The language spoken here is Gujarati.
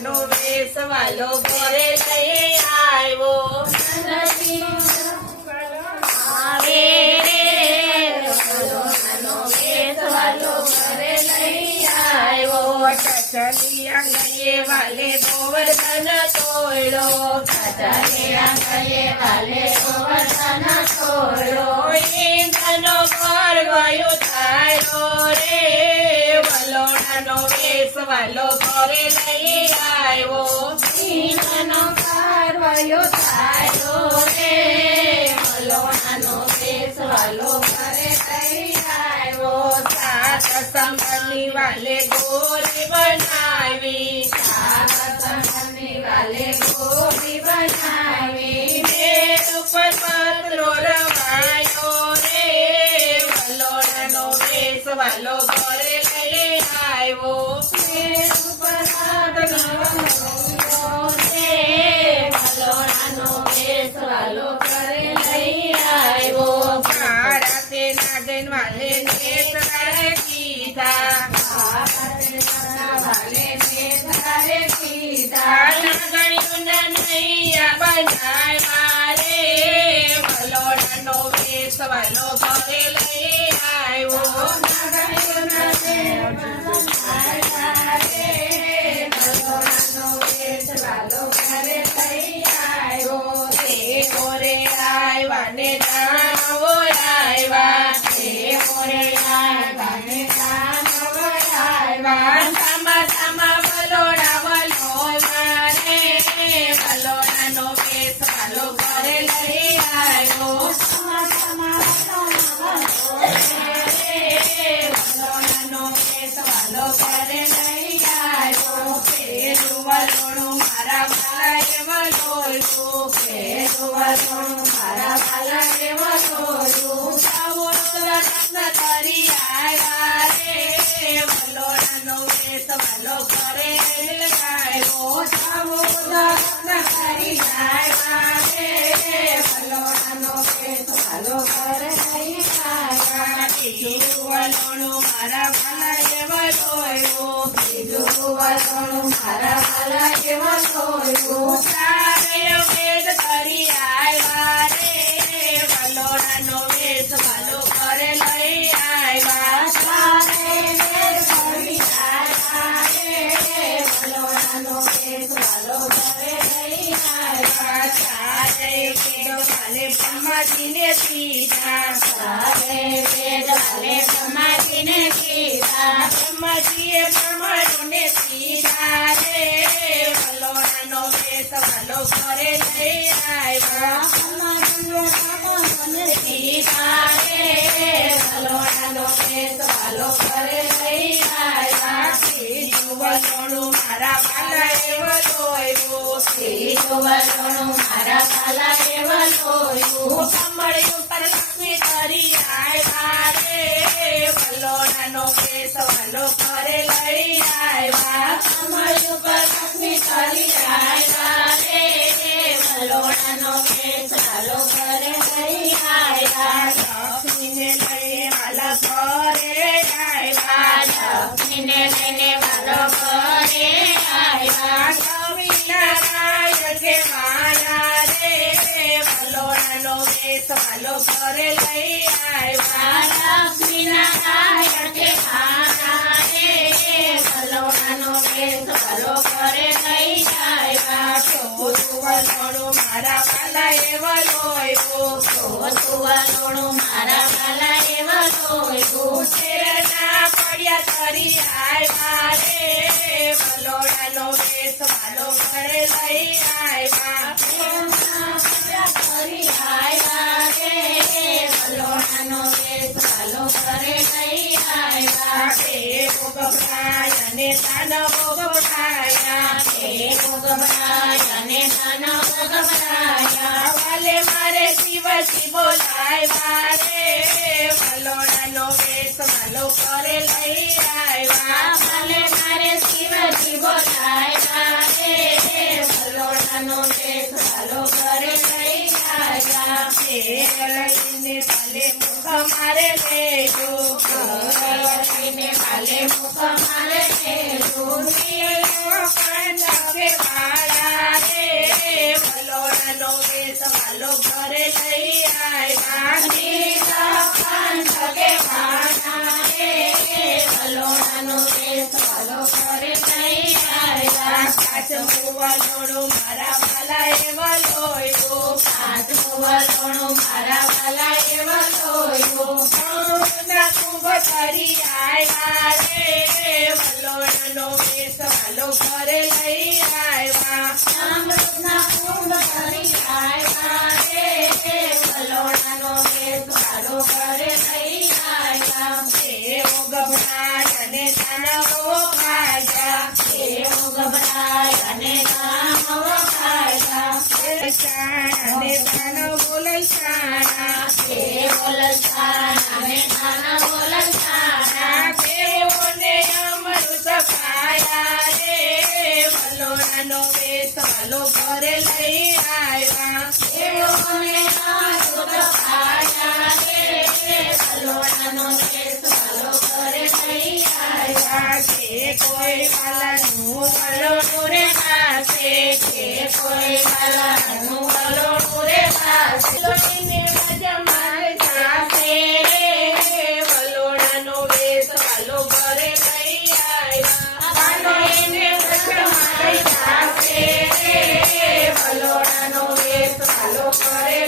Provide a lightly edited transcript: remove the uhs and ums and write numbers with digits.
વલોડાનો વેશ વાલો ઘરે લઈ આવ્યો આવે રે વલોડાનો વેશ વાલો ઘરે લઈ આવ્યો ટચલી આંગળીએ વાલે ગોવર્ધન તોડ્યો ટચલી આંગળીએ વાલે ગોવર્ધન તોડ્યો ઇન્દ્રનો ઘર ગયો થાયો રે વલોડાનો વેશ વાલો ઘરે લઈ આવ્યો ઇન્દ્રનો ઘર ગયો થાયો રે વલોડાનો વેશ વાલો ઘરે લઈ આવ્યો સાત સંગની વાલે ગોરી બનાવી સાત સંગની વાલે ગોરી બનાવી મેર ઉપર પત્રો રવાયો રે વલોડાનો વેશ વાલો ઘરે લઈ આવ્યો મેર ઉપર પત્રો રવાયો રે વલોડાનો વેશ વાલો ઘરે લઈ આવ્યો ભારતે નાગન વાલે નેત તારે કીધા ભારતે વાલે નેત તારે કીધા નાગણીઓના નૈયા બનાવ્યા રે વલોડાનો વેશ વાલો ઘરે લઈ આવ્યો નાગણીઓના નૈયા બનાવ્યા રે વલોડાનો વેશ વાલો ઘરે લઈ આવ્યો તે ઓરે આવ્યા ને દાવો આવ્યા તે ઓરે આવ્યા ને દાવો આવ્યા સામા સામા વલોડા વલોવા રે વલોડાનો વેશ વાલો ઘરે લઈ આવ્યો સામા સામા વલોડા વલોડાનો વેશ વાલો ઘરે લઈ આવ્યો પેલું વલોણું મારા વાલાએ વલોયું પેલું વલોણું મારા વાલાએ વલોયું સાવો રત્ન કરી આવ્યા રે વલોડાનો વેશ વાલો ઘરે લઈ આવ્યો સાવો રત્ન કરી આવ્યા રે વલોડાનો વેશ વાલો ઘરે લઈ આવ્યા બીજું વલોણું મારા વાલાએ વલોયું બીજું વલોણું મારા વાલાએ વલોયું સારે વેદ કરી આવ્યા રે વલોડાનો વેશ વાલો ઘરે લઈ આવ્યા સારે વેદ કરી આવ્યા રે વલોડાનો વેશ વાલો ઘરે લઈ આવ્યા સારે વેદ વાલે બ્રહ્માજીને કીધા સારે વેદ વાલે બ્રહ્માજીને કીધા બ્રહ્માજીએ બ્રહ્માજીને કીધા રે વલોડાનો વેશ વાલો ઘરે લઈ આવ્યા બ્રહ્માજીને કીધા રે વલોડાનો વેશ વાલો ઘરે લઈ આવ્યા ત્રીજું વલોણું મારા વાલાએ વલોયું ત્રીજું વલોણું મારા વાલાએ વલોયું કમળ ઉપર લક્ષ્મી કરી આવ્યા રે વલોડાનો વેશ વાલો ઘરે લઈ આવ્યા કમળ ઉપર લક્ષ્મી કરી આવ્યા રે વલોડાનો વેશ વાલો ઘરે લઈ આવ્યા લક્ષ્મીને લઈને વાલા ઘરે આવ્યા લક્ષ્મીને લઈને વાલો ઘરે આવ્યા સ્વામિનારાયણ કે માયા રે વલોડાનો વેશ વાલો ઘરે લઈ આવ્યા લક્ષ્મીનારાયણ કે માયા રે વલોડાનો વેશ વાલો ઘરે લઈ આવ્યા ચોથું વલોણું મારા વાલાએ વલોયું ચોથું વલોણું મારા વાલાએ વલોયું શેરના પડ્યા કરી આવ્યા રે વલોડાનો વેશ વાલો ઘરે લઈ આવ્યા કરી આવ્યા રે વલોડાનો વેશ વાલો ઘરે લઈ આવ્યા દેવો ગભરાય અને દાનવો ગભરાયા દેવો ગભરાય અને દાનવો ગભરાયા વાલે મારે શિવજી બોલાવ્યા રે વલોડાનો વેશ વાલો ઘરે લઈ આવ્યા વાલે મારે શિવજી બોલાવ્યા રે વલોડાનો વેશ વાલો ઘરે લઈ આવ્યા ફેર લઈને વાલે મુખ મારે લેજો લઈને વાલે મુખ મારે લેજો વલોણું મારા વાલાએ વલોયું પાંચમું વલોણું મારા વાલાએ વલોયું અમૃતના કુંભ કરી આવ્યા રે વલોણનો વેશ વાલો ઘરે લઈ આવ્યા અમૃતના કુંભ કરી આવ્યા રે વલોણનો વેશ વાલો ઘરે લઈ આવ્યા દેવો ગભરાય અને દાનવો ખાયા દેવો ગભરાય અને દાનવો ખાયા અને દાનવો લલચાયા દેવો લલચાયા અને દાનવો લલચાયા દેવોને અમૃત પાયા રે વલોણાનો વેશ વાલો ઘરે લઈ આવ્યા દેવોને અમૃત પાયા રે વલોણાનો વેશ વાલો ઘરે લઈ આવ્યા કે કોઈ વાલાનું વલોણું રે પાસે કે કોઈ વાલાનું વલોણું રે પાસે લોહીને જમાય જાશે રે વલોણાનો વેશ વાલો ઘરે લઈ આવ્યા લોહીને જમાય જાશે રે વલોણાનો વેશ વાલો ઘરે